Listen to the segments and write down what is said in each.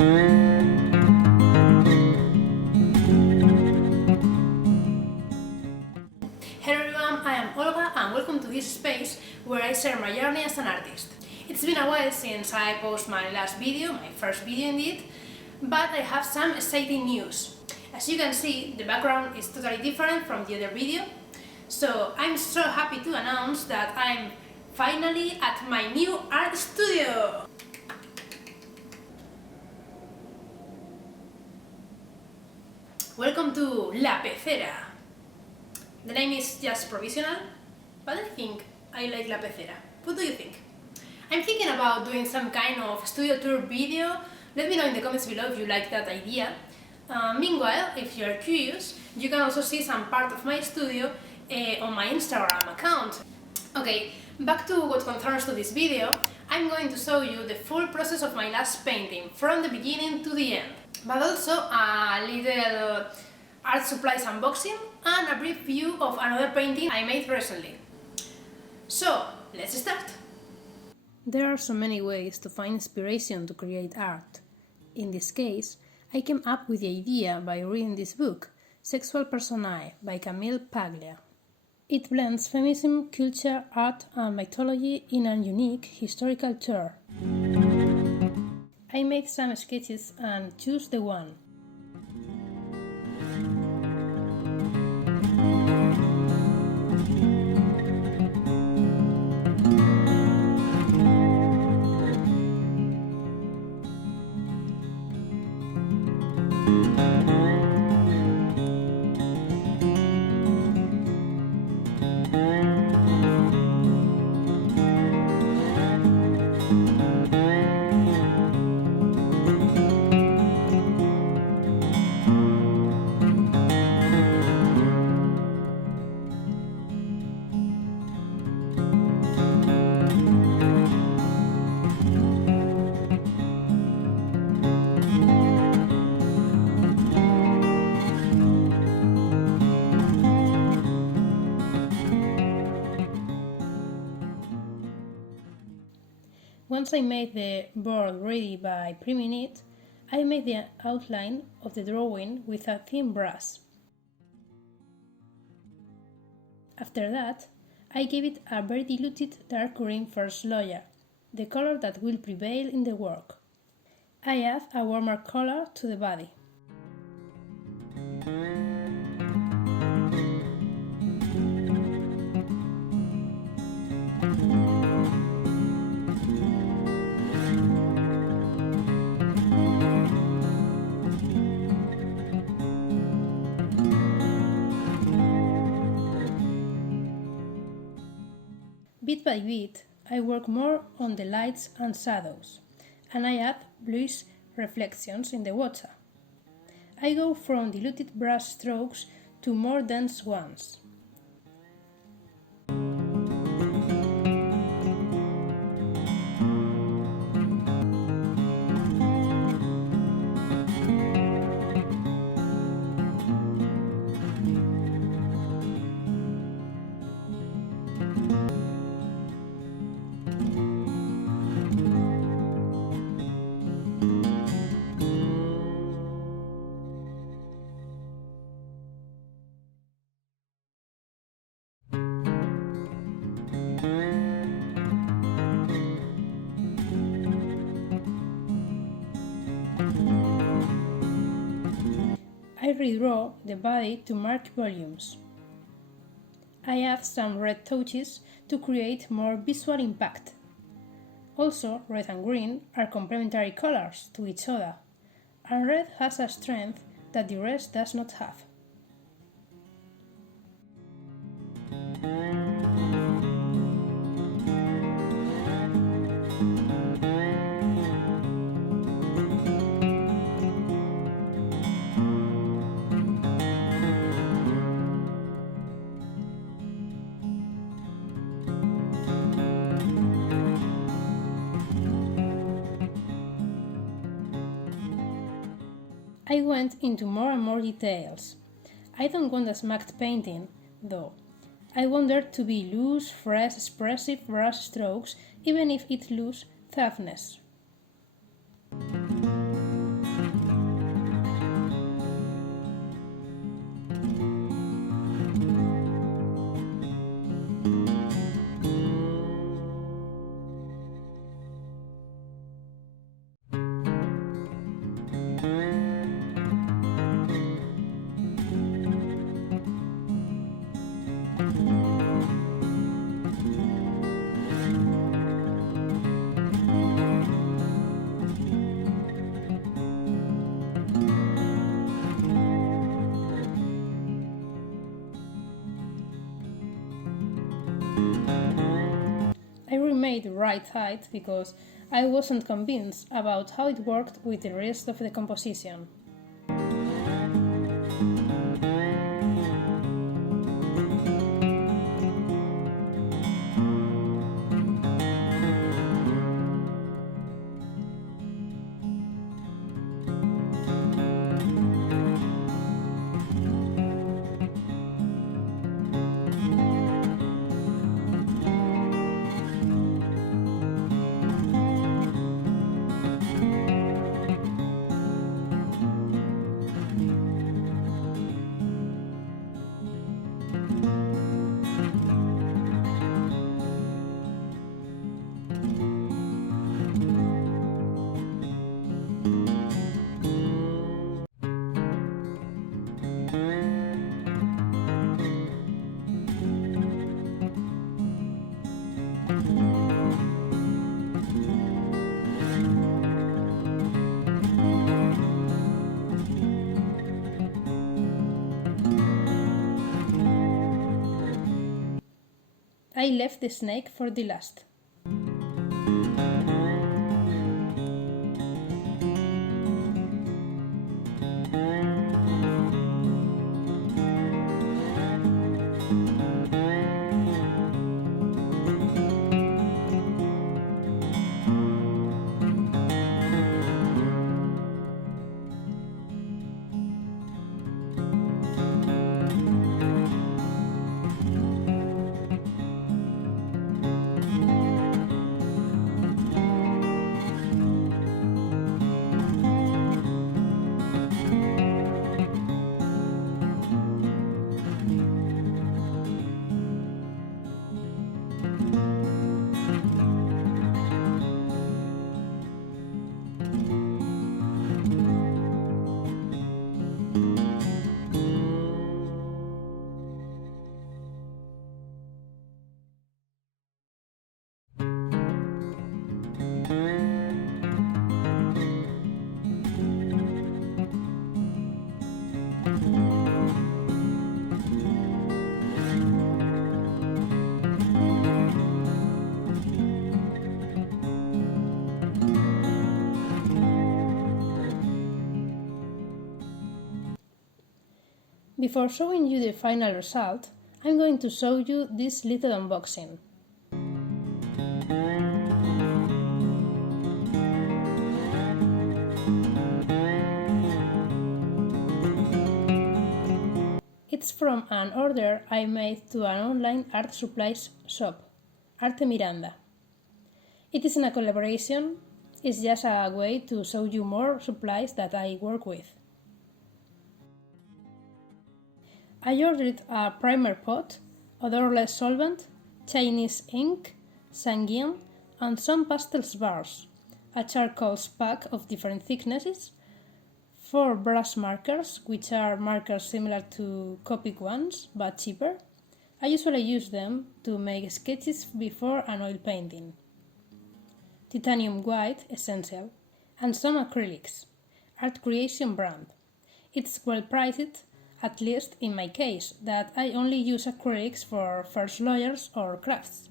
Hello everyone, I am Olga and welcome to this space where I share my journey as an artist. It's been a while since I posted my last video, my first video indeed, but I have some exciting news. As you can see, the background is totally different from the other video, so I'm so happy to announce that I'm finally at my new art studio! Welcome to La Pecera! The name is just provisional, but I think I like La Pecera. What do you think? I'm thinking about doing some kind of studio tour video. Let me know in the comments below if you like that idea. Meanwhile, if you're curious, you can also see some part of my studio on my Instagram account. Okay, back to what concerns to this video. I'm going to show you the full process of my last painting, from the beginning to the end, but also a little art supplies unboxing and a brief view of another painting I made recently. So, let's start! There are so many ways to find inspiration to create art. In this case, I came up with the idea by reading this book, Sexual Personae by Camille Paglia. It blends feminism, culture, art and mythology in a unique historical tour. I made some sketches and choose the one. Once I made the board ready by priming it, I made the outline of the drawing with a thin brush. After that, I gave it a very diluted dark green first layer, the color that will prevail in the work. I add a warmer color to the body. Bit by bit, I work more on the lights and shadows, and I add bluish reflections in the water. I go from diluted brush strokes to more dense ones. I redraw the body to mark volumes. I add some red touches to create more visual impact. Also, red and green are complementary colors to each other, and red has a strength that the rest does not have. I went into more and more details. I don't want a smacked painting, though. I want there to be loose, fresh, expressive brush strokes, even if it loses toughness. made the right height because I wasn't convinced about how it worked with the rest of the composition. I left the snake for the last. Before showing you the final result, I'm going to show you this little unboxing. It's from an order I made to an online art supplies shop, Arte Miranda. It isn't a collaboration, it's just a way to show you more supplies that I work with. I ordered a primer pot, odorless solvent, Chinese ink, sanguine, and some pastels bars, a charcoal pack of different thicknesses, 4 brush markers, which are markers similar to Copic ones, but cheaper. I usually use them to make sketches before an oil painting. Titanium white, essential, and some acrylics, Art Creation brand. It's well priced, at least in my case, that I only use acrylics for first layers or crafts.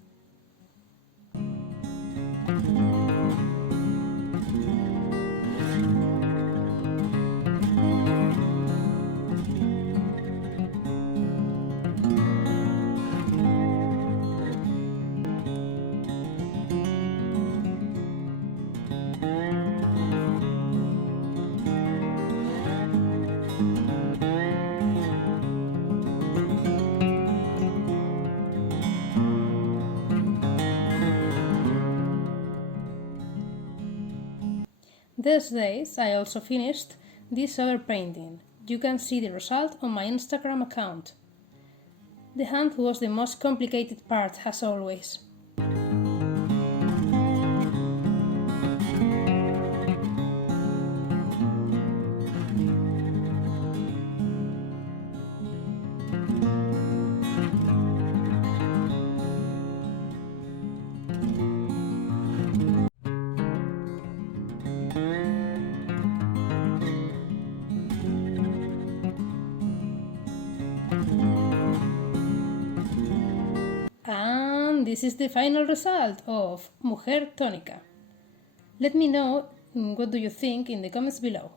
These days I also finished this other painting. You can see the result on my Instagram account. The hand was the most complicated part, as always. And this is the final result of Mujer Tónica. Let me know what do you think in the comments below.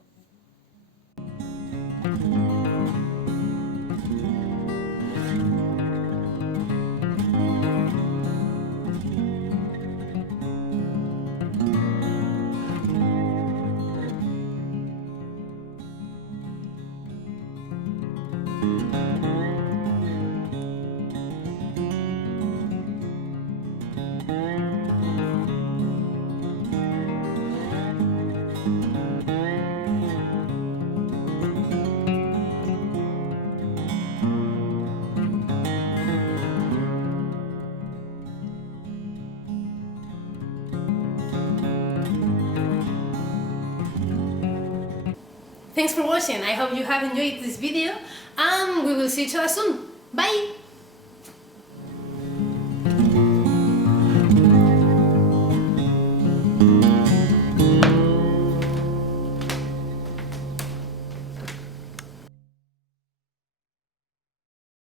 Thanks for watching, I hope you have enjoyed this video and we will see each other soon. Bye!